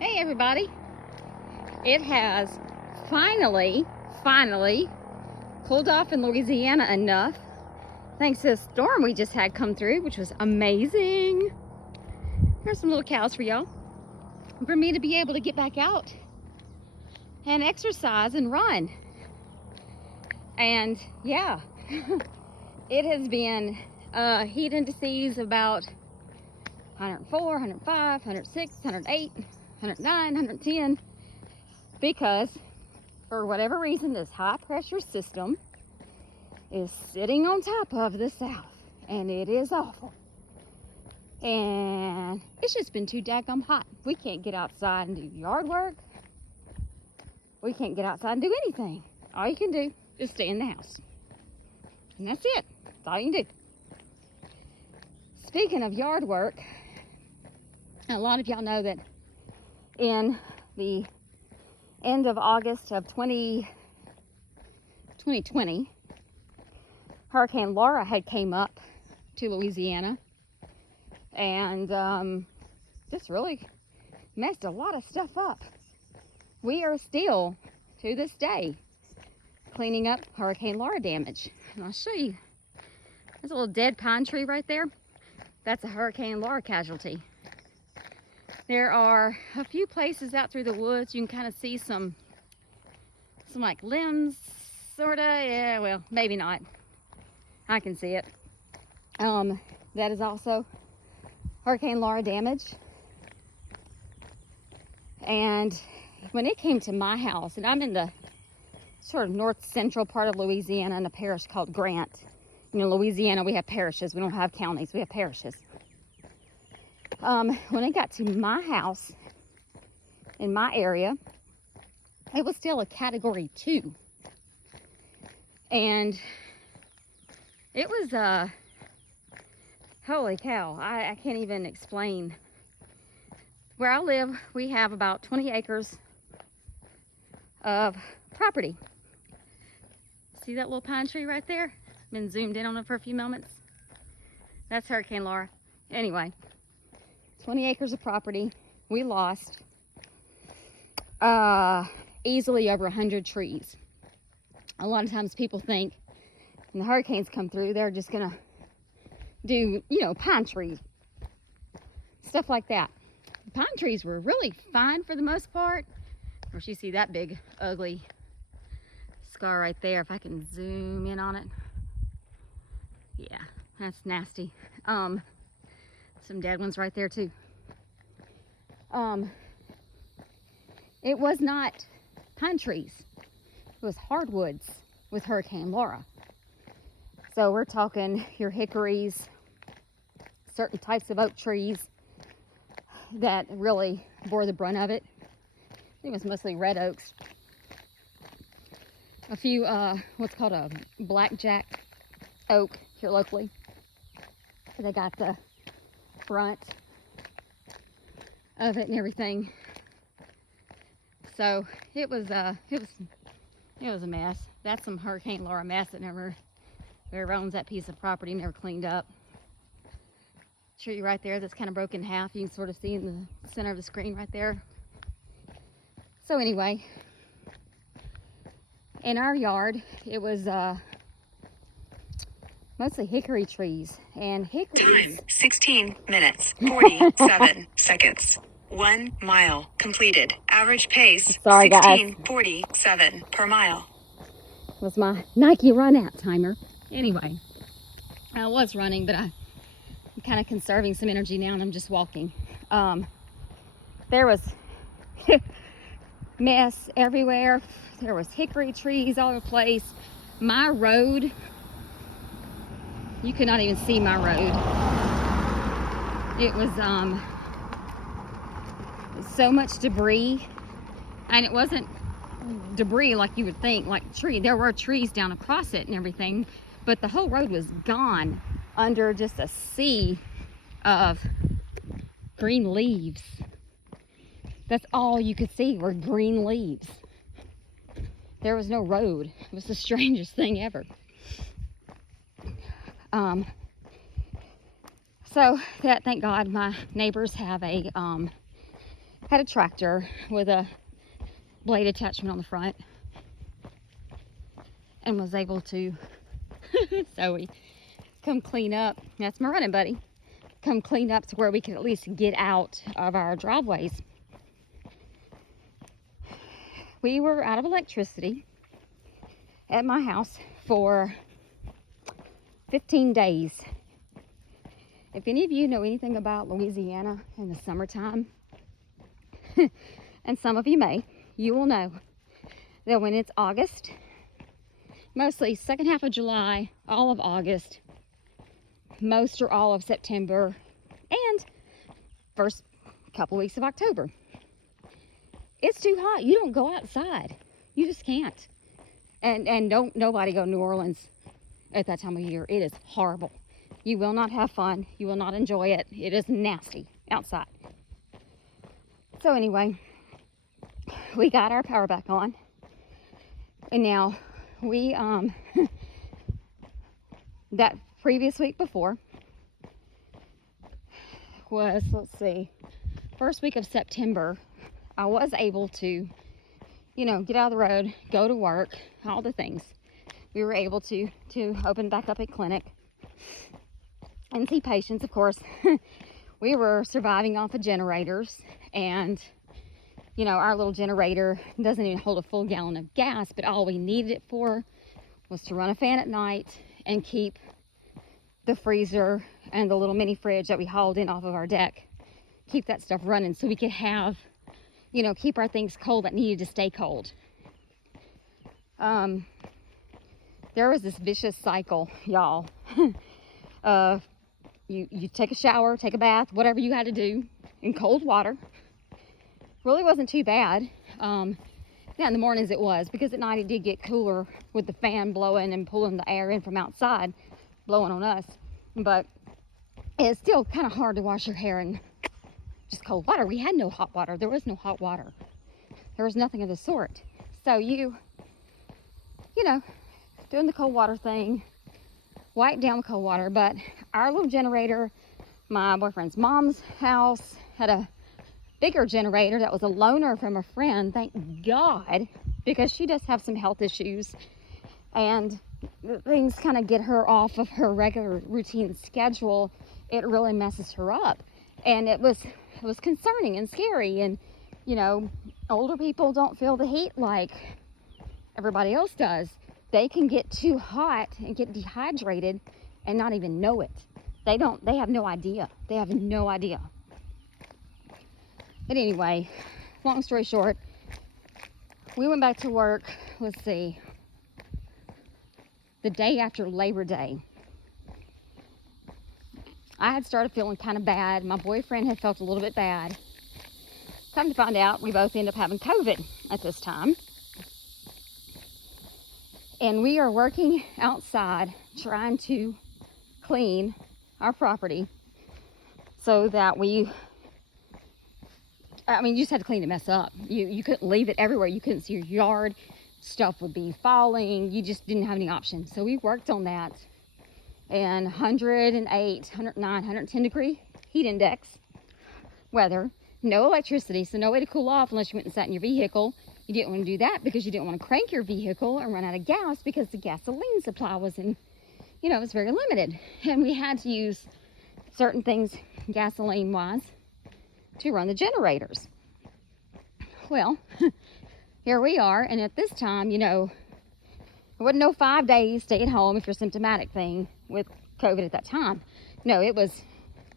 Hey everybody, it has finally cooled off in Louisiana enough, thanks to a storm we just had come through, which was amazing. Here's some little cows for y'all, for me to be able to get back out and exercise and run. And yeah, it has been heat indices about 104, 105, 106, 108, 109, 110, because for whatever reason this high pressure system is sitting on top of the South, and it is awful. And it's just been too daggum hot. We can't get outside and do yard work. We can't get outside and do anything. All you can do is stay in the house. And that's it. That's all you can do. Speaking of yard work, a lot of y'all know that in the end of August of 2020, Hurricane Laura had came up to Louisiana and just really messed a lot of stuff up. We are still, to this day, cleaning up Hurricane Laura damage. And I'll show you. There's a little dead pine tree right there. That's a Hurricane Laura casualty. There are a few places out through the woods you can kind of see some like limbs, sorta. Yeah, well, maybe not. I can see it. That is also Hurricane Laura damage. And when it came to my house, and I'm in the sort of north central part of Louisiana in a parish called Grant. You know, Louisiana, we have parishes. We don't have counties. We have parishes. When it got to my house in my area, it was still a category 2. And it was, holy cow, I can't even explain. Where I live, we have about 20 acres of property. See that little pine tree right there? Been zoomed in on it for a few moments. That's Hurricane Laura. Anyway, 20 acres of property. We lost easily over 100 trees. A lot of times people think when the hurricanes come through, they're just gonna do, you know, pine trees, stuff like that. The pine trees were really fine for the most part. Of course, you see that big, ugly scar right there. If I can zoom in on it. Yeah, that's nasty. Some dead ones right there too. It was not pine trees. It was hardwoods with Hurricane Laura. So we're talking your hickories, certain types of oak trees that really bore the brunt of it. I think it was mostly red oaks. A few, what's called a blackjack oak here locally. They got the brunt of it and everything. So it was a mess. That's some Hurricane Laura mess that whoever owns that piece of property never cleaned up. Tree right there that's kind of broken in half. You can sort of see in the center of the screen right there. So anyway, in our yard, it was mostly hickory trees, and hickories. Time 16 minutes 47 seconds. 1 mile completed. Average pace Sorry, guys. 16:47 per mile. Was my Nike run out timer. Anyway, I was running, but I'm kind of conserving some energy now, and I'm just walking. There was mess everywhere. There was hickory trees all over the place. My road, you could not even see my road. It was so much debris, and it wasn't debris like you would think, like tree. There were trees down across it and everything, but the whole road was gone under just a sea of green leaves. That's all you could see were green leaves. There was no road. It was the strangest thing ever. So that, thank God, my neighbors have a had a tractor with a blade attachment on the front, and was able to Zoe, come clean up. That's my running buddy. Come clean up to where we could at least get out of our driveways. We were out of electricity at my house for 15 days. If any of you know anything about Louisiana in the summertime, and some of you may, you will know that when it's August, mostly second half of July, all of August, most or all of September, and first couple weeks of October, it's too hot. You don't go outside. You just can't. And don't nobody go to New Orleans at that time of year. It is horrible. You will not have fun. You will not enjoy it. It is nasty outside. So anyway, we got our power back on. And now we, that previous week before was, let's see, first week of September, I was able to, you know, get out of the road, go to work, all the things. We were able to open back up a clinic and see patients, of course. We were surviving off of generators, and, you know, our little generator doesn't even hold a full gallon of gas, but all we needed it for was to run a fan at night and keep the freezer and the little mini fridge that we hauled in off of our deck, keep that stuff running so we could have, you know, keep our things cold that needed to stay cold. There was this vicious cycle, y'all. You take a shower, take a bath, whatever you had to do in cold water. Really wasn't too bad. Yeah, in the mornings it was, because at night it did get cooler with the fan blowing and pulling the air in from outside, blowing on us. But it's still kind of hard to wash your hair in just cold water. We had no hot water. There was no hot water. There was nothing of the sort. So you know, doing the cold water thing, wipe down with cold water. But our little generator, my boyfriend's mom's house, had a bigger generator that was a loaner from a friend, thank God, because she does have some health issues, and things kind of get her off of her regular routine schedule. It really messes her up, and it was concerning and scary. And, you know, older people don't feel the heat like everybody else does. They can get too hot and get dehydrated and not even know it. They have no idea. They have no idea. But anyway, long story short, we went back to work, let's see, the day after Labor Day. I had started feeling kind of bad. My boyfriend had felt a little bit bad. Come to find out, we both ended up having COVID at this time. And we are working outside trying to clean our property so that you just had to clean the mess up. You couldn't leave it everywhere. You couldn't see your yard. Stuff would be falling. You just didn't have any options. So we worked on that. And 108, 109, 110 degree heat index weather. No electricity, so no way to cool off unless you went and sat in your vehicle. You didn't want to do that because you didn't want to crank your vehicle and run out of gas, because the gasoline supply was it was very limited. And we had to use certain things gasoline-wise to run the generators. Well, here we are, and at this time, you know, it wasn't no 5 days stay at home if you're symptomatic thing with COVID at that time. No, it was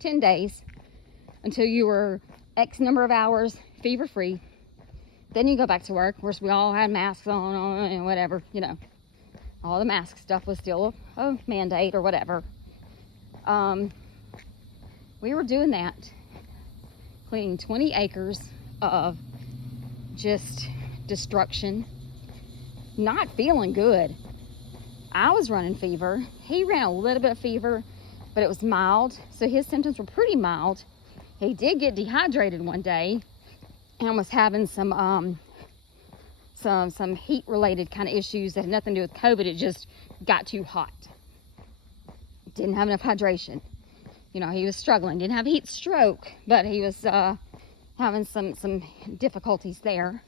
10 days until you were X number of hours fever-free. Then you go back to work. Of course, we all had masks on and whatever, you know. All the mask stuff was still a mandate or whatever. We were doing that, cleaning 20 acres of just destruction, not feeling good. I was running fever. He ran a little bit of fever, but it was mild, so his symptoms were pretty mild. He did get dehydrated one day and was having some heat related kind of issues that had nothing to do with COVID. It just got too hot. Didn't have enough hydration. You know, he was struggling. Didn't have a heat stroke, but he was having some difficulties there.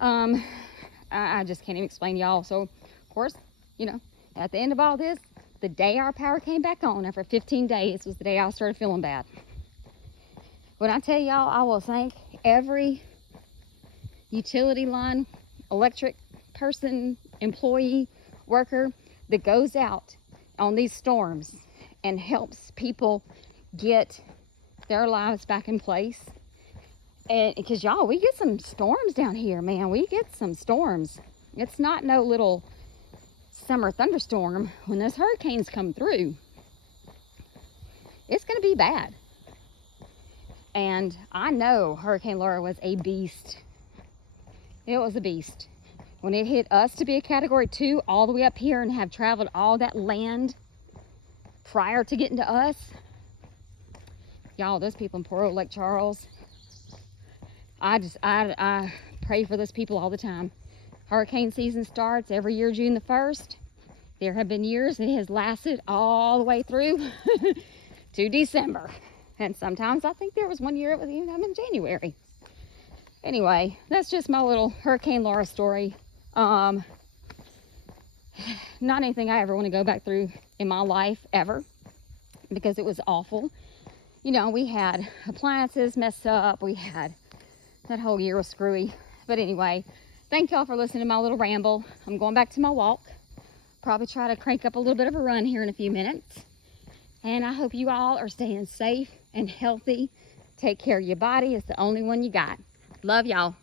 I just can't even explain to y'all. So, of course, you know, at the end of all this, the day our power came back on after 15 days was the day I started feeling bad. When I tell y'all, I will thank every utility line, electric person, employee, worker that goes out on these storms and helps people get their lives back in place. And because y'all, we get some storms down here, man. We get some storms. It's not no little summer thunderstorm. When those hurricanes come through, it's going to be bad. And I know Hurricane Laura was a beast. It was a beast. When it hit us to be a Category 2 all the way up here and have traveled all that land prior to getting to us, y'all, those people in poor old Lake Charles, I pray for those people all the time. Hurricane season starts every year June the 1st. There have been years it has lasted all the way through to December. And sometimes I think there was one year it was even in January. Anyway, that's just my little Hurricane Laura story. Not anything I ever want to go back through in my life ever, because it was awful. You know, we had appliances messed up. That whole year was screwy. But anyway, thank y'all for listening to my little ramble. I'm going back to my walk. Probably try to crank up a little bit of a run here in a few minutes. And I hope you all are staying safe and healthy. Take care of your body. It's the only one you got. Love y'all.